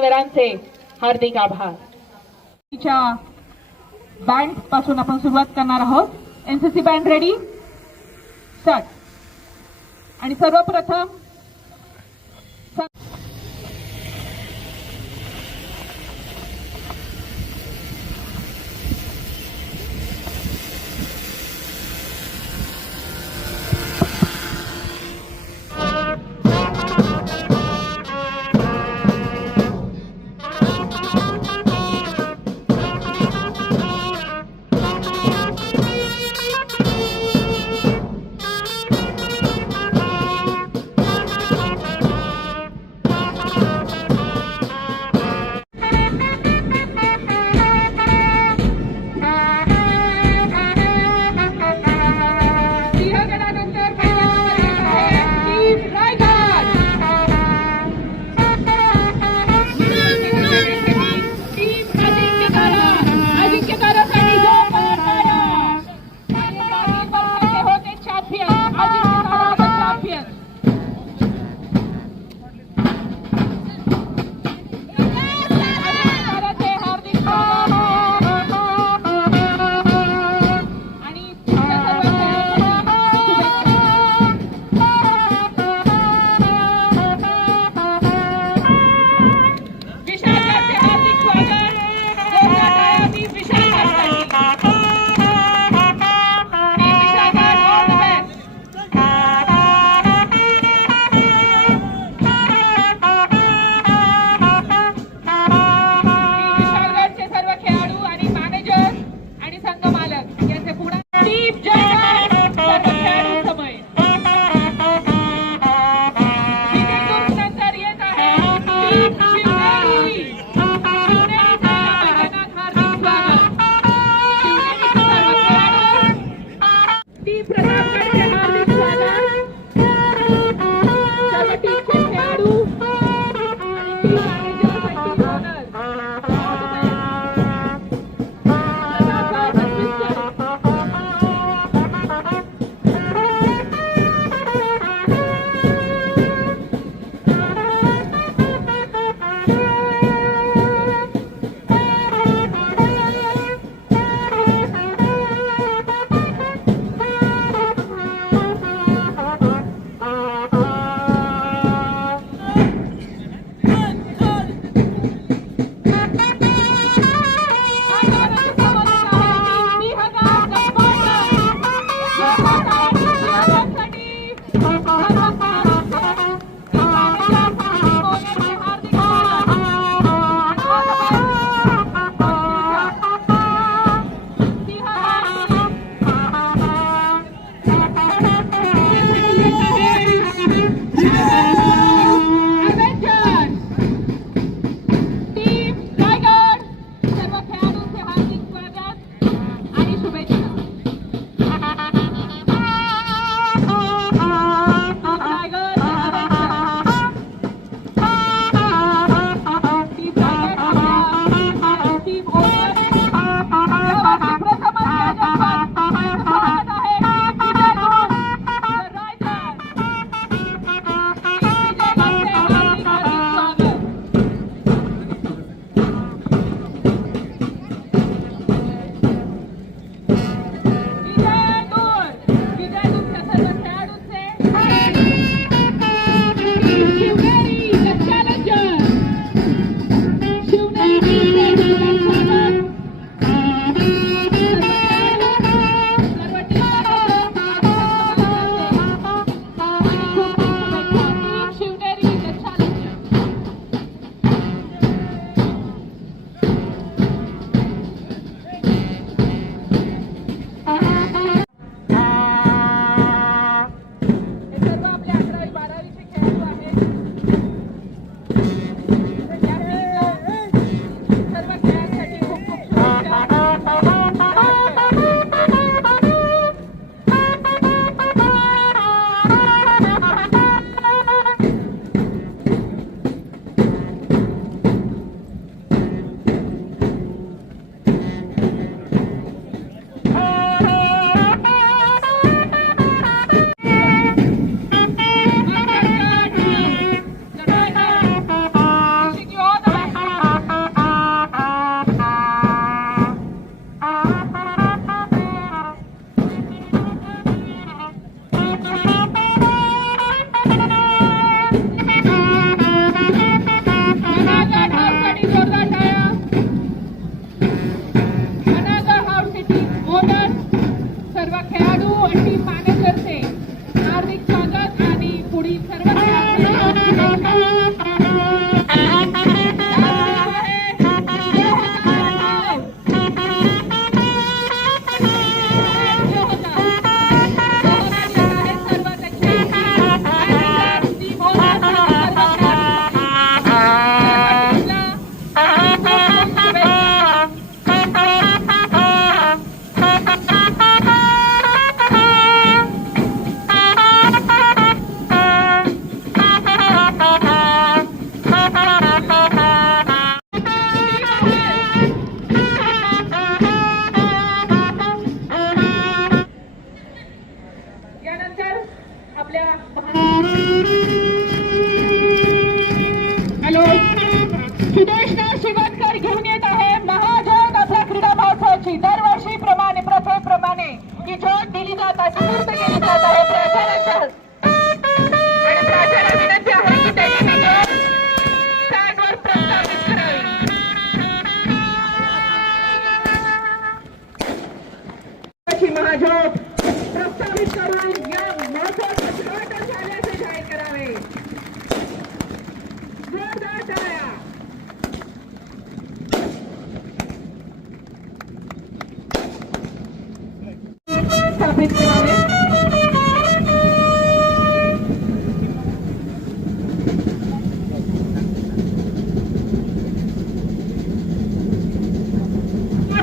मान्यवरांचे हार्दिक आभार. तिच्या बँडपासून आपण सुरुवात करणार आहोत. एनसीसी बँड रेडी आणि सर्वप्रथम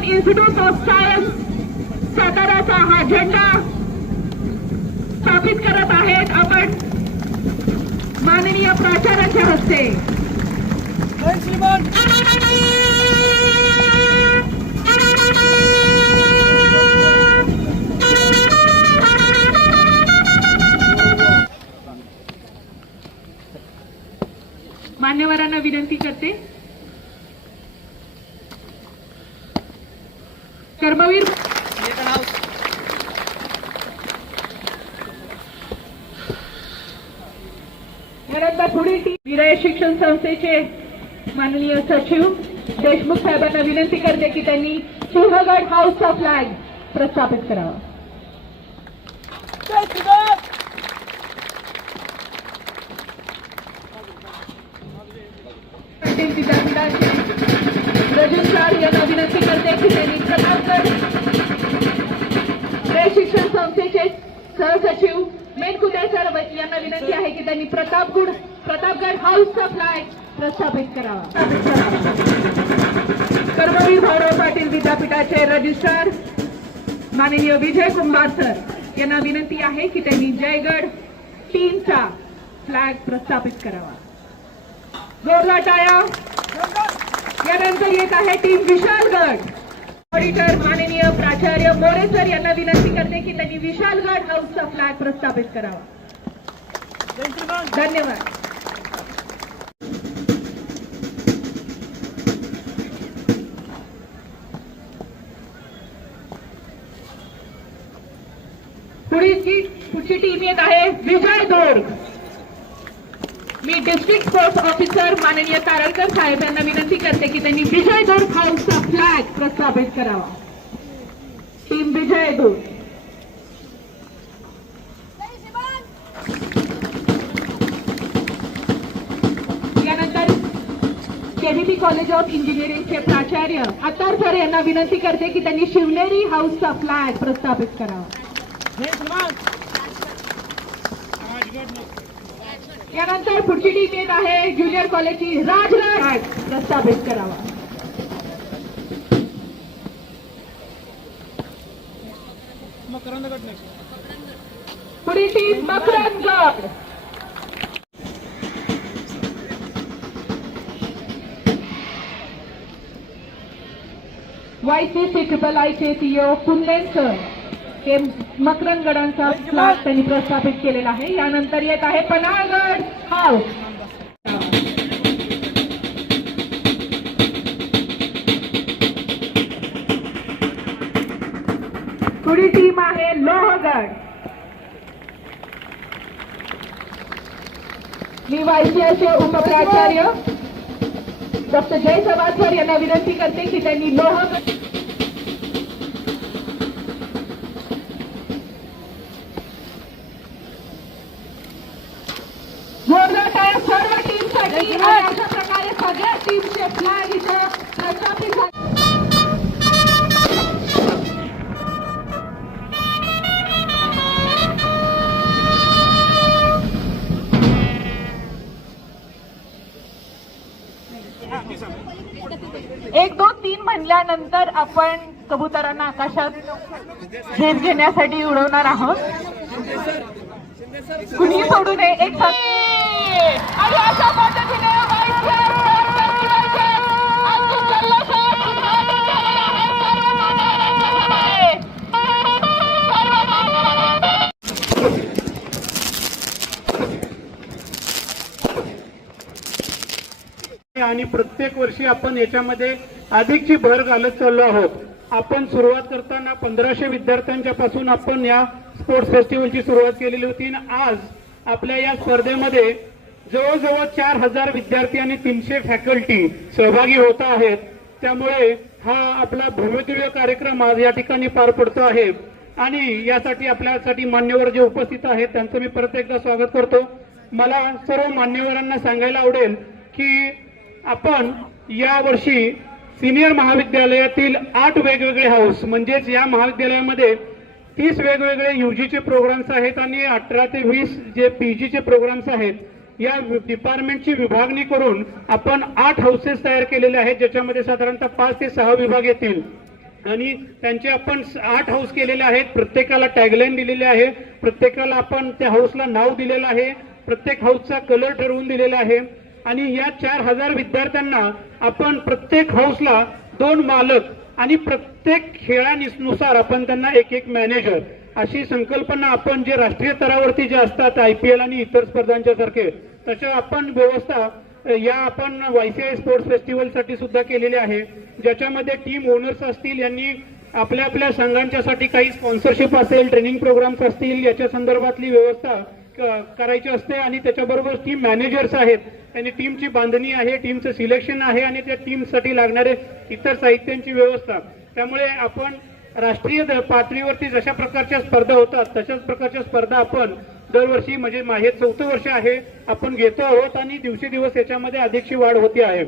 इन्स्टिट्यूट ऑफ सायन्स साताराचा हा झेंडा स्थापित करत आहेत आपण माननीय प्राचार्याच्या हस्ते. मान्यवरांना विनंती करते. कर्मवीर खरंतर पुढील टीम विरय शिक्षण संस्थेचे माननीय सचिव देशमुख साहेबांना विनंती करते की त्यांनी सिंहगड हाऊसचा फ्लॅग प्रस्थापित करावा. सहसचिव मेनकुटे सर यांना विनंती आहे की त्यांनी प्रतापगड प्रतापगड हाऊसचा फ्लॅग प्रस्थापित करावा. कर्मवीर भाऊराव पाटील विद्यापीठाचे रजिस्ट्रार माननीय विजय कुंभार सर यांना विनंती आहे की त्यांनी जयगड टीमचा फ्लॅग प्रस्थापित करावा. जोरदार टाया यानंतर येत आहे टीम विशालगड. ऑडिटर माननीय प्राचार्य मोरे सर यांना विनंती करते की त्यांनी विशालगड हाऊसचा फ्लॅग प्रस्थापित करावा. धन्यवाद. पुढील पुढची टीम येत आहे विजय दुर्ग. मी डिस्ट्रिक्ट स्पोर्ट्स ऑफिसर माननीय तारळकर साहेब यांना विनंती करते की त्यांनी विजय दुर्ग हाऊसचा फ्लॅग प्रस्थापित करावा. टीम विजय दुर्ग यानंतर कॉलेज ऑफ इंजिनिअरिंगचे प्राचार्य अत्तार सर यांना विनंती करते की त्यांनी शिवनेरी हाऊसचा फ्लॅग प्रस्थापित करावा. यानंतर पुढची टीम येत आहे ज्युनियर कॉलेजची राजराज. प्रस्थापित करावा. पुढील टीम मकरंदगड वायसीसी ट्रिपल आयचे सीओ कुंदेन सर हे मकरंदगडांचा फ्लॅग त्यांनी प्रस्थापित केलेला आहे. यानंतर येत आहे पन्हाळगड. हाऊस पुढील टीम आहे लोहगड. मी वायसीआयचे उपप्राचार्य डॉक्टर जय सवाद यांना विनंती करते की त्यांनी लोहगड झेप घेण्यासाठी उडवणार आहोत. कुणी सोडू नये एक. आणि प्रत्येक वर्षी आपण याच्यामध्ये अधिकची भर घालत चाललो आहोत. आपण सुरुवात करताना पंधराशे विद्यार्थ्यांच्या पासून आपण या स्पोर्ट्स फेस्टिवलची सुरुवात केलेली होती. आणि आज आपल्या या स्पर्धेमध्ये जवळजवळ चार हजार विद्यार्थी आणि तीनशे फॅकल्टी सहभागी होत आहेत. त्यामुळे हा आपला भव्यदिव्य कार्यक्रम आज या ठिकाणी पार पडतो आहे. आणि यासाठी आपल्यासाठी मान्यवर जे उपस्थित आहेत त्यांचं मी परत एकदा स्वागत करतो. मला सर्व मान्यवरांना सांगायला आवडेल की आपण या वर्षी सिनियर महाविद्यालयातील आठ वेगवेगळे हाऊस म्हणजेच या महाविद्यालयामध्ये तीस वेगवेगळे युजीचे प्रोग्राम्स आहेत आणि अठरा ते वीस जे पीजीचे प्रोग्राम्स आहेत या डिपार्टमेंटची विभागणी करून आपण आठ हाऊसेस तयार केलेले आहेत ज्याच्यामध्ये साधारणतः पाच ते सहा विभाग येतील. आणि त्यांचे आपण आठ हाऊस केलेले आहेत प्रत्येकाला टॅगलाईन दिलेली आहे प्रत्येकाला आपण त्या हाऊसला नाव दिलेलं आहे प्रत्येक हाऊसचा कलर ठरवून दिलेला आहे. आणि या चार हजार विद्यार्थ्यांना आपण प्रत्येक हाऊसला दोन मालक आणि प्रत्येक खेळानुसार आपण त्यांना एक एक मॅनेजर अशी संकल्पना आपण जे राष्ट्रीय स्तरावरती जे असतात आय पी एल आणि इतर स्पर्धांच्या सारखे तशा आपण व्यवस्था या आपण वायसीआय स्पोर्ट्स फेस्टिवलसाठी सुद्धा केलेली आहे ज्याच्यामध्ये टीम ओनर्स असतील यांनी आपल्या आपल्या संघांच्यासाठी काही स्पॉन्सरशिप असेल ट्रेनिंग प्रोग्राम्स असतील याच्या संदर्भातली व्यवस्था करायची असते आणि त्याच्याबरोबर टीम मॅनेजर्स आहेत. त्यांनी टीमची बांधणी आहे टीमचं सिलेक्शन आहे आणि त्या टीमसाठी लागणारे इतर साहित्यांची व्यवस्था. त्यामुळे आपण राष्ट्रीय पातळीवरती जशा प्रकारच्या स्पर्धा होतात तशाच प्रकारच्या स्पर्धा आपण दरवर्षी म्हणजे मा- हे चौथं वर्ष आहे आपण घेतो आहोत आणि दिवसेदिवस याच्यामध्ये अधिकची वाढ होते आहे.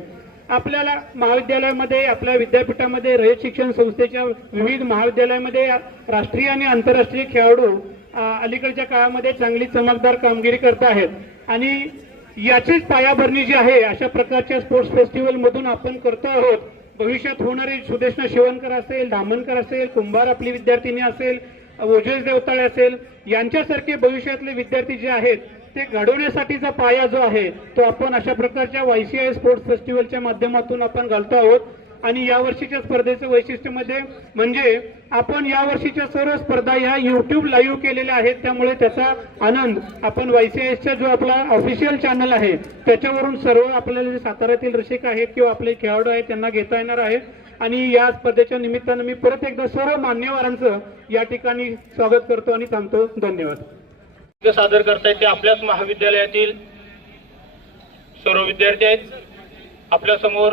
आपल्याला महाविद्यालयामध्ये आपल्या विद्यापीठामध्ये रयत शिक्षण संस्थेच्या विविध महाविद्यालयामध्ये राष्ट्रीय आणि आंतरराष्ट्रीय खेळाडू अलीकडच्या काळामध्ये चांगली चमकदार कामगिरी करत आहेत. आणि याचीच पायाभरणी जी आहे अशा प्रकारच्या स्पोर्ट्स फेस्टिवल मधून आपण करतो आहोत. भविष्यात होणारे सुदेशना शिवणकर असेल धामणकर असेल कुंभार आपली विद्यार्थिनी असेल ओजेस देवताळे असेल यांच्यासारखे भविष्यातले विद्यार्थी जे आहेत ते घडवण्यासाठीचा पाया जो आहे तो आपण अशा प्रकारच्या वायसीआय स्पोर्ट्स फेस्टिवलच्या माध्यमातून आपण घालतो आहोत. आणि या वर्षीच्या स्पर्धेचं वैशिष्ट्यमध्ये म्हणजे आपण या वर्षीच्या सर्व स्पर्धा ह्या युट्यूब लाईव्ह केलेल्या आहेत. त्यामुळे त्याचा आनंद आपण वायसीआयएसचा जो आपला ऑफिशियल चॅनल आहे त्याच्यावरून सर्व आपल्याला जे साताऱ्यातील रसिक आहेत किंवा आपले खेळाडू आहेत त्यांना घेता येणार आहे आणि या स्पर्धेच्या निमित्तानं मी परत एकदा सर्व मान्यवरांचं या ठिकाणी स्वागत करतो आणि थांबतो. धन्यवाद. सादर करतायत ते आपल्याच महाविद्यालयातील सर्व विद्यार्थी आहेत. आपल्यासमोर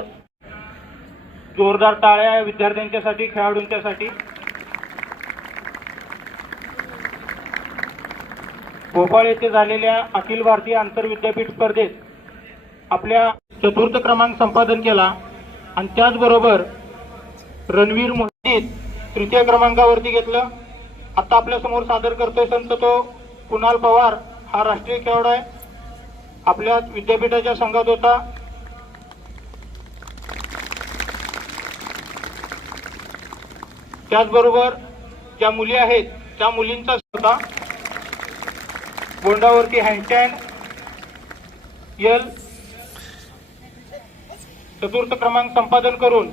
जोरदार टाळ्या विद्यार्थ्यांच्यासाठी खेळाडूंच्यासाठी. भोपाळ येथे झालेल्या अखिल भारतीय आंतरविद्यापीठ स्पर्धेत आपल्या चतुर्थ क्रमांक संपादन केला आणि त्याचबरोबर रणवीर मोहित तृतीय क्रमांकावरती घेतलं. आता आपल्यासमोर सादर करतोय संत तो कुणाल पवार. हा राष्ट्रीय खेळाडू आहे. आपल्या विद्यापीठाच्या संघात होता. त्याचबरोबर ज्या मुली आहेत त्या मुलींचा होता बोंडावरती हँडस्टँड यल चतुर्थ क्रमांक संपादन करून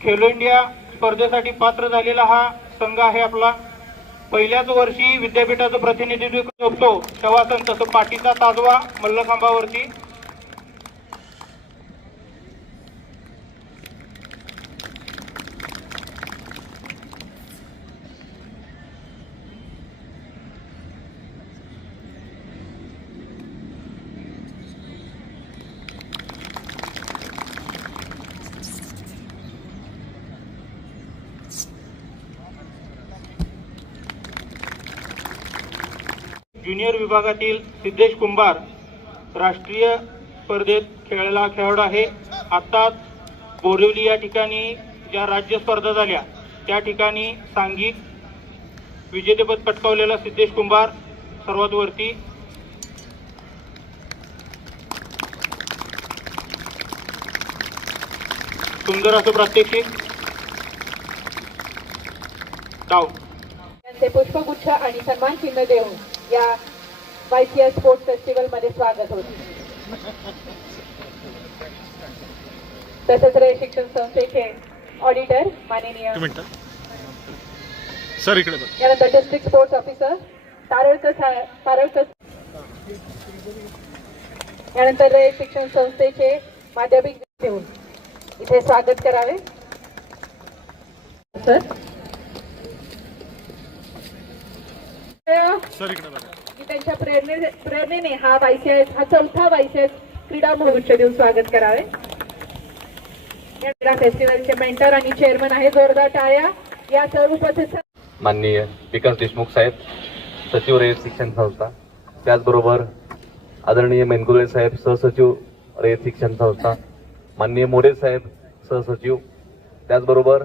खेलो इंडिया स्पर्धेसाठी पात्र झालेला हा संघ आहे आपला. पहिल्याच वर्षी विद्यापीठाचं प्रतिनिधित्व करतो शवासन तसं पाठीचा ताजवा मल्लखांबावरती ज्युनियर विभागातील सिद्धेश कुंभार राष्ट्रीय स्पर्धेत खेळला खेळाडू आहे. आता बोरिवली या ठिकाणी ज्या राज्य स्पर्धा झाल्या त्या ठिकाणी सांघिक विजेतेपद पटकावलेला सिद्धेश कुंभार सर्वात वरती. सुंदर असं प्रात्यक्षिक. डाव. त्यांचे पुष्पगुच्छ आणि सन्मान चिन्ह देऊन या वायसीआर स्पोर्ट्स फेस्टिवलमध्ये स्वागत होते. तसेच रे शिक्षण संस्थेचे ऑडिटर माननीय सर इकडे यानंतर district sports officer Taralkar Taralkar. यानंतर रे शिक्षण संस्थेचे माध्यमिक देऊन इथे स्वागत करावे. सर सर इकडे बघा. की त्यांच्या प्रेरणे प्रेरणेने हा वायसीएस हा चौथा वायसीएस क्रीडा महोत्सव देऊन स्वागत करावे. या क्रीडा फेस्टिवलचे मेंटर आणि चेअरमन आहे जोरदार टाळ्या. या सर्व उपस्थित माननीय विकास देशमुख साहेब सचिव रयत शिक्षण संस्था. त्याचबरोबर आदरणीय मेनगुले साहेब सहसचिव रयत शिक्षण संस्था. माननीय मोरे साहेब सहसचिव. त्याचबरोबर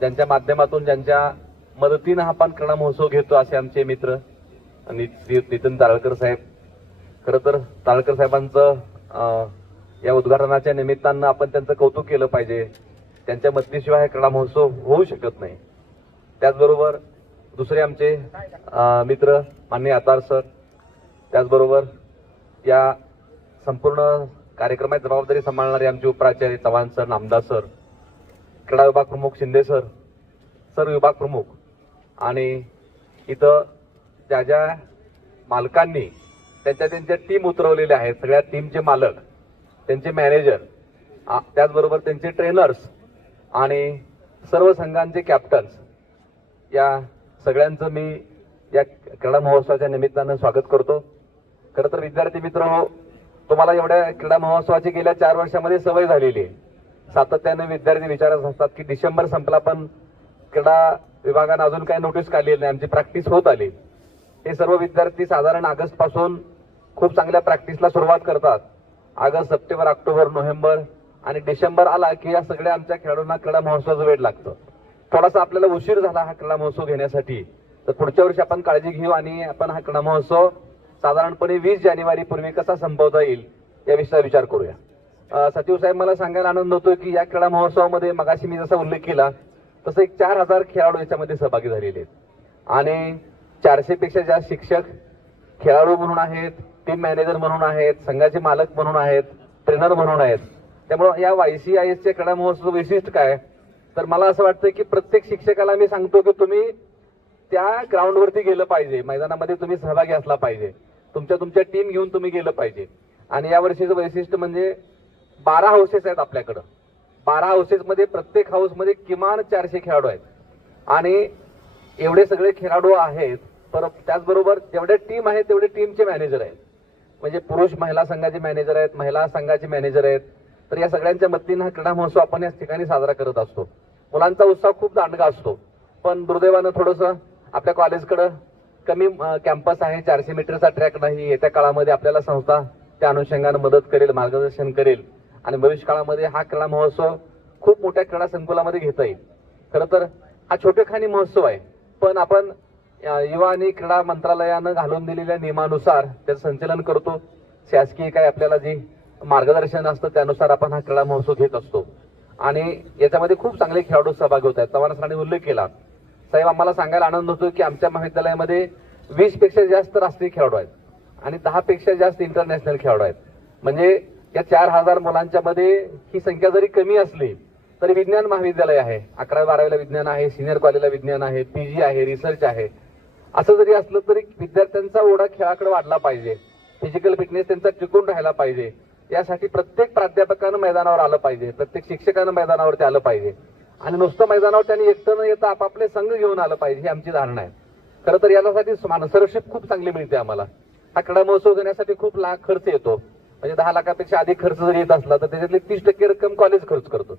ज्यांच्या माध्यमातून ज्यांच्या मदतीनं हा पान क्रीडा महोत्सव घेतो असे आमचे मित्र नितीन तारळकर साहेब. खरं तर तारळकर साहेबांचं या उद्घाटनाच्या निमित्तानं आपण त्यांचं कौतुक केलं पाहिजे. त्यांच्या मदतीशिवाय हा क्रीडा महोत्सव होऊ शकत नाही. त्याचबरोबर दुसरे आमचे मित्र मान्य आतार सर. त्याचबरोबर या संपूर्ण कार्यक्रमाची जबाबदारी सांभाळणारे आमचे उपप्राचार्य चव्हाण सर नामदास सर क्रीडा विभाग प्रमुख शिंदे सर सर विभाग प्रमुख आणि इथं ज्या ज्या मालकांनी त्यांच्या त्यांच्या टीम उतरवलेल्या आहेत सगळ्या टीमचे मालक त्यांचे मॅनेजर त्याचबरोबर त्यांचे ट्रेनर्स आणि सर्व संघांचे कॅप्टन्स या सगळ्यांचं मी या क्रीडा महोत्सवाच्या निमित्तानं स्वागत करतो. खरं तर विद्यार्थी मित्र हो तुम्हाला एवढ्या क्रीडा महोत्सवाची गेल्या चार वर्षामध्ये सवय झालेली आहे. सातत्याने विद्यार्थी विचारत असतात की डिसेंबर संपला पण क्रीडा विभागानं अजून काही नोटीस काढलेली नाही. आमची प्रॅक्टिस होत आली. हे सर्व विद्यार्थी साधारण ऑगस्टपासून खूप चांगल्या प्रॅक्टिसला सुरुवात करतात. ऑगस्ट सप्टेंबर ऑक्टोबर नोव्हेंबर आणि डिसेंबर आला की या सगळ्या आमच्या खेळाडूंना क्रीडा महोत्सवाचं वेळ लागतं. थोडासा आपल्याला उशीर झाला हा क्रीडा महोत्सव घेण्यासाठी. तर पुढच्या वर्षी आपण काळजी घेऊ आणि आपण हा क्रीडा महोत्सव साधारणपणे वीस जानेवारी पूर्वी कसा संपवता येईल या विषयाचा विचार करूया. सचिव साहेब मला सांगायला आनंद होतो की या क्रीडा महोत्सवामध्ये मगाशी मी जसा उल्लेख केला तसं एक चार हजार खेळाडू याच्यामध्ये सहभागी झालेले आहेत. आणि चारशे पेक्षा जास्त शिक्षक खेळाडू म्हणून आहेत टीम मॅनेजर म्हणून आहेत संघाचे मालक म्हणून आहेत ट्रेनर म्हणून आहेत. त्यामुळे या वायसीआयएसच्या क्रीडा महोत्सव वैशिष्ट्य काय? तर मला असं वाटतं की प्रत्येक शिक्षकाला मी सांगतो की तुम्ही त्या ग्राउंडवरती गेलं पाहिजे. मैदानामध्ये तुम्ही सहभागी असला पाहिजे. तुमच्या तुमच्या टीम घेऊन तुम्ही गेलं पाहिजे. आणि या वर्षीचं वैशिष्ट्य म्हणजे बारा हाऊसेस आहेत आपल्याकडं. बारा हाऊसेसमध्ये प्रत्येक हाऊसमध्ये किमान चारशे खेळाडू आहेत. आणि एवढे सगळे खेळाडू आहेत त्याचबरोबर जेवढे टीम आहेत तेवढे टीमचे मॅनेजर आहेत. म्हणजे पुरुष महिला संघाचे मॅनेजर आहेत महिला संघाचे मॅनेजर आहेत. तर या सगळ्यांच्या मदतीनं हा क्रीडा महोत्सव आपण या ठिकाणी साजरा करत असतो. मुलांचा उत्साह खूप दांडगा असतो. पण दुर्दैवानं थोडंसं आपल्या कॉलेजकडं कमी कॅम्पस आहे. चारशे मीटरचा ट्रॅक नाही. येत्या काळामध्ये आपल्याला संस्था त्या अनुषंगानं मदत करेल मार्गदर्शन करेल. आणि भविष्य काळामध्ये हा क्रीडा महोत्सव खूप मोठ्या क्रीडा संकुलामध्ये घेता येईल. खरं तर हा छोटेखानी महोत्सव आहे. पण आपण युवा आणि क्रीडा मंत्रालयानं घालून दिलेल्या नियमानुसार त्याचं संचलन करतो. शासकीय काय आपल्याला जे मार्गदर्शन असतं त्यानुसार आपण हा क्रीडा महोत्सव घेत असतो. आणि याच्यामध्ये खूप चांगले खेळाडू सहभागी होत आहेत चव्हाण सरांनी उल्लेख केला. साहेब आम्हाला सांगायला आनंद होतो की आमच्या महाविद्यालयामध्ये वीसपेक्षा जास्त राष्ट्रीय खेळाडू आहेत आणि दहा पेक्षा जास्त इंटरनॅशनल खेळाडू आहेत. म्हणजे या चार हजार मुलांच्या मध्ये ही संख्या जरी कमी असली तरी विज्ञान महाविद्यालय आहे. अकरावी बारावीला विज्ञान आहे सिनियर कॉलेजला विज्ञान आहे पीजी आहे रिसर्च आहे. असं जरी असलं तरी विद्यार्थ्यांचा ओढा खेळाकडे वाढला पाहिजे. फिजिकल फिटनेस त्यांचा टिकून राहिला पाहिजे. यासाठी प्रत्येक प्राध्यापकानं मैदानावर आलं पाहिजे. प्रत्येक शिक्षकानं मैदानावरती आलं पाहिजे. आणि नुसतं मैदानावर त्यांनी एकटं न येता आपापले संघ घेऊन आलं पाहिजे ही आमची धारणा आहे. खरं तर यासाठी स्पॉन्सरशिप खूप चांगली मिळते आम्हाला. हा क्रीडा महोत्सव घेण्यासाठी खूप लाख खर्च येतो. म्हणजे दहा लाखापेक्षा अधिक खर्च जर येत असला तर त्याच्यातली तीस टक्के रक्कम कॉलेज खर्च करतो.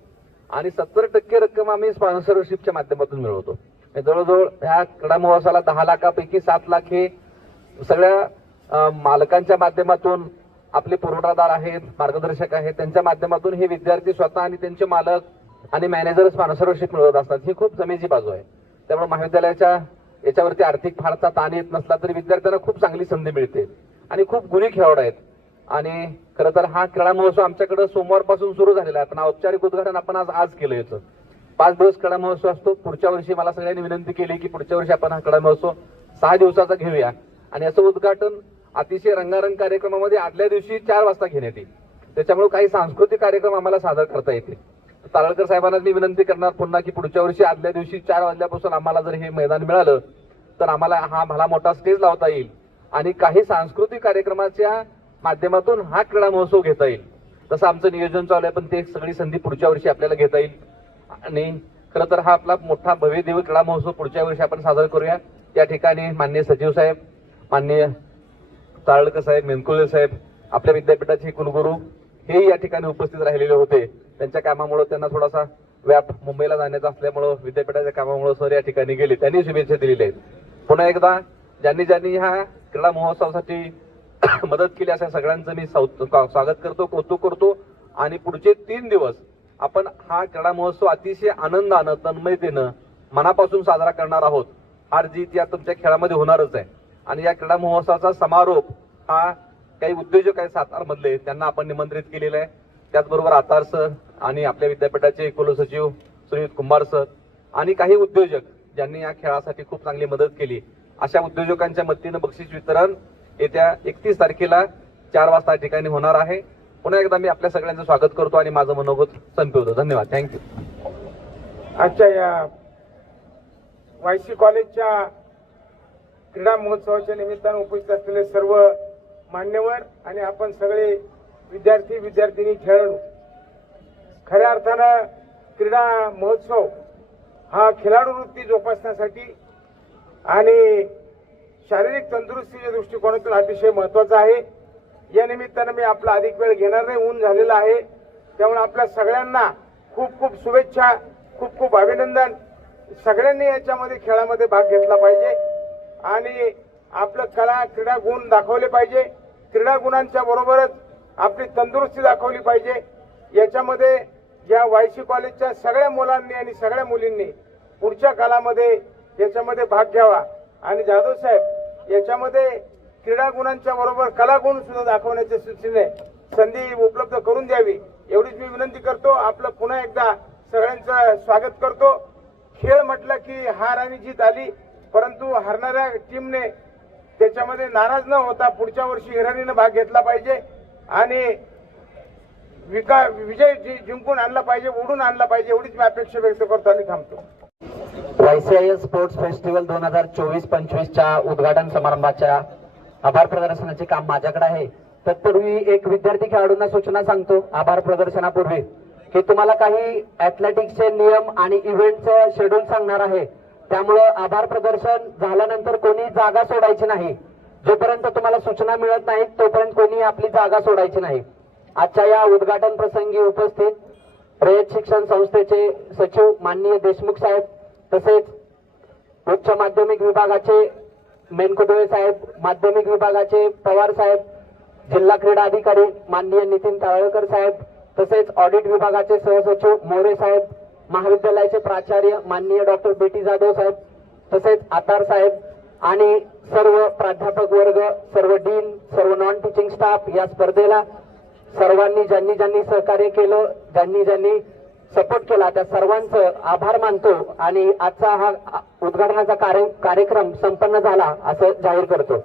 आणि सत्तर टक्के रक्कम आम्ही स्पॉन्सरशिपच्या माध्यमातून मिळवतो. जवळजवळ ह्या क्रीडा महोत्सवाला दहा लाखापैकी सात लाख हे सगळ्या मालकांच्या माध्यमातून आपले पुरवठादार आहेत मार्गदर्शक आहेत. त्यांच्या माध्यमातून हे विद्यार्थी स्वतः आणि त्यांचे मालक आणि मॅनेजर स्पॉन्सरशिप मिळवत असतात. ही खूप जमेची बाजू आहे. त्यामुळे महाविद्यालयाच्या याच्यावरती आर्थिक फारसा ताण येत नसला तरी विद्यार्थ्यांना खूप चांगली संधी मिळते आणि खूप गुणी खेळाडू आहेत. आणि खरं तर हा क्रीडा महोत्सव आमच्याकडे सोमवारपासून सुरू झालेला आहे. पण औपचारिक उद्घाटन आपण आज आज केलं याचं. पाच दिवस कडा महोत्सव असतो. पुढच्या वर्षी मला सगळ्यांनी विनंती केली की पुढच्या वर्षी आपण हा कडा महोत्सव सहा दिवसाचा घेऊया. आणि याचं उद्घाटन अतिशय रंगारंग कार्यक्रमामध्ये आदल्या दिवशी चार वाजता घेण्यात येईल. त्याच्यामुळे काही सांस्कृतिक कार्यक्रम आम्हाला सादर करता येतील. तारळकर साहेबांना मी विनंती करणार पुन्हा की पुढच्या वर्षी आदल्या दिवशी चार वाजल्यापासून आम्हाला जर हे मैदान मिळालं तर आम्हाला हा भला मोठा स्टेज लावता येईल आणि काही सांस्कृतिक कार्यक्रमाच्या माध्यमातून हा क्रीडा महोत्सव घेता येईल. तसं आमचं नियोजन चालू आहे पण ते सगळी संधी पुढच्या वर्षी आपल्याला घेता येईल. आणि खरं तर हा आपला मोठा भव्य देव क्रीडा महोत्सव पुढच्या वर्षी आपण साजरा करूया. या ठिकाणी माननीय सचिव साहेब माननीय तारळकर साहेब मेनकुले साहेब आपल्या विद्यापीठाचे कुलगुरू हेही या ठिकाणी उपस्थित राहिलेले होते. त्यांच्या कामामुळे त्यांना थोडासा व्याप मुंबईला जाण्याचा असल्यामुळं विद्यापीठाच्या कामामुळे सर या ठिकाणी गेले. त्यांनी शुभेच्छा दिलेल्या आहेत. पुन्हा एकदा ज्यांनी ज्यांनी ह्या क्रीडा महोत्सवासाठी मदत केली अशा सगळ्यांचं मी स्वागत करतो कौतुक करतो. आणि पुढचे तीन दिवस आपण हा क्रीडा महोत्सव अतिशय आनंदानं तन्मयतेनं मनापासून साजरा करणार आहोत. हार जीत या तुमच्या खेळामध्ये होणारच आहे. आणि या क्रीडा महोत्सवाचा समारोप हा काही उद्योजक आहेत सातारमधले त्यांना आपण निमंत्रित केलेलं आहे. त्याचबरोबर आतार सर आणि आपल्या विद्यापीठाचे कुलसचिव सुनीत कुंभार सर आणि काही उद्योजक ज्यांनी या खेळासाठी खूप चांगली मदत केली. अशा उद्योजकांच्या मदतीनं बक्षीस वितरण येत्या एकतीस तारखेला चार वाजता या ठिकाणी होणार आहे. पुन्हा एकदा मी आपल्या सगळ्यांचं स्वागत करतो आणि माझं मनोगत संपवतो. धन्यवाद. थँक्यू आजच्या या वायसी कॉलेजच्या क्रीडा महोत्सवाच्या निमित्तानं उपस्थित असलेले सर्व मान्यवर आणि आपण सगळे विद्यार्थी विद्यार्थिनी खेळाडू खऱ्या अर्थानं क्रीडा महोत्सव हा खेळाडू वृत्ती जोपासण्यासाठी आणि शारीरिक तंदुरुस्तीच्या दृष्टिकोनातून अतिशय महत्त्वाचा आहे. या निमित्तानं मी आपला अधिक वेळ घेणार नाही ऊन झालेला आहे. त्यामुळे आपल्या सगळ्यांना खूप खूप शुभेच्छा खूप खूप अभिनंदन. सगळ्यांनी याच्यामध्ये खेळामध्ये भाग घेतला पाहिजे. आणि आपलं कला क्रीडा गुण दाखवले पाहिजे. क्रीडा गुणांच्या बरोबरच आपली तंदुरुस्ती दाखवली पाहिजे. याच्यामध्ये या वायसी कॉलेजच्या सगळ्या मुलांनी आणि सगळ्या मुलींनी पुढच्या कालामध्ये याच्यामध्ये भाग घ्यावा. आणि जाधव साहेब याच्यामध्ये क्रीडा गुणांच्या बरोबर कला गुण सुद्धा दाखवण्याच्या सूचने संधी उपलब्ध करून द्यावी एवढीच मी विनंती करतो. आपलं पुन्हा एकदा सगळ्यांचं स्वागत करतो. खेळ म्हटलं की हार आणि जीत आली परंतु हरणाऱ्या टीमने त्याच्यामध्ये नाराज न होता पुढच्या वर्षी हिराणीनं भाग घेतला पाहिजे आणि विका विजय जी जिंकून आणला पाहिजे उडून आणला पाहिजे एवढीच मी अपेक्षा व्यक्त करतो आणि थांबतो. वायसीआयएस स्पोर्ट्स फेस्टिवल दोन हजार चोवीस पंचवीसच्या उद्घाटन समारंभाच्या आभार प्रदर्शनाचे काम माझ्याकडे आहे. तत्पूर्वी एक विद्यार्थी खेळाडूंना सूचना सांगतो आभार प्रदर्शनापूर्वी. की तुम्हाला काही ऍथलेटिक्सचे नियम आणि इव्हेंटचं शेड्यूल सांगणार आहे. त्यामुळं आभार प्रदर्शन झाल्यानंतर कोणी जागा सोडायची नाही. जोपर्यंत तुम्हाला सूचना मिळत नाही तोपर्यंत कोणी आपली जागा सोडायची नाही. आजच्या या उद्घाटन प्रसंगी उपस्थित रयत शिक्षण संस्थेचे सचिव माननीय देशमुख साहेब तसेच उच्च माध्यमिक विभागाचे मेनकुडवे साहेब माध्यमिक विभागाचे पवार साहेब जिल्हा क्रीडा अधिकारी माननीय नितीन तावळकर साहेब तसेच ऑडिट विभागाचे सहसचिव मोरे साहेब महाविद्यालयाचे प्राचार्य माननीय डॉक्टर बेटी टी जाधव साहेब तसेच आतार साहेब आणि सर्व प्राध्यापक वर्ग सर्व डीन सर्व नॉन टीचिंग स्टाफ या स्पर्धेला सर्वांनी ज्यांनी ज्यांनी सहकार्य केलं ज्यांनी ज्यांनी सपोर्ट केला त्या सर्वांचं आभार मानतो. आणि आजचा हा उद्घाटनाचा कार्य- कार्यक्रम संपन्न झाला असं जाहीर करतो.